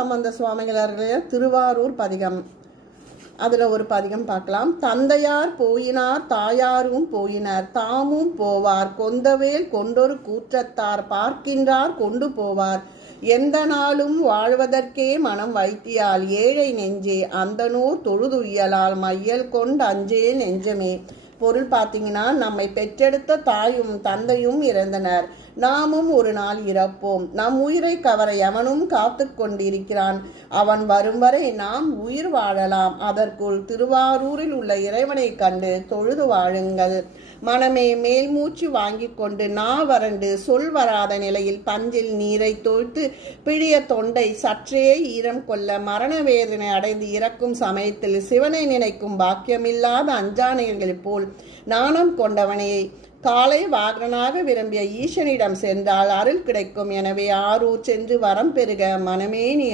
சம்பந்த சுவாமிகளாருடைய திருவாரூர் பதிகம். அதில் ஒரு பதிகம் பார்க்கலாம். தந்தையார் போயினார் தாயாரும் போயினர் தாமும் போவார். கொந்தவேல் கொண்டொரு கூற்றத்தார் பார்க்கின்றார் கொண்டு போவார். எந்த நாளும் வாழ்வதற்கே மனம் வைத்தியால் ஏழை நெஞ்சே அந்தனூர் தொழுதுயலால் மையல் கொண்டு அஞ்சே நெஞ்சமே. பொருள் பார்த்தீங்கன்னா நம்மை பெற்றெடுத்த தாயும் தந்தையும் இறந்தனர். நாமும் ஒரு நாள் இறப்போம். நம் உயிரை கவர எவனும் காத்து கொண்டிருக்கிறான். அவன் வரும் வரை நாம் உயிர் வாழலாம். அதற்குள் திருவாரூரில் உள்ள இறைவனை கண்டு தொழுது வாழுங்கள். மனமே மேல் மூச்சு வாங்கி கொண்டு நா வறண்டு சொல் வராத நிலையில் பஞ்சில் நீரை தோய்த்து பிழிய தொண்டை சற்றே ஈரம் கொள்ள மரண வேதனை அடைந்து இறக்கும் சமயத்தில் சிவனை நினைக்கும் பாக்கியமில்லாத அஞ்சானையர்களைப் போல் நாணம் கொண்டவனே காலை வாகனாக விரும்பிய ஈசனிடம் சென்றால் அருள் கிடைக்கும். எனவே ஆரூர் சென்று வரம் பெறுக. மனமே நீ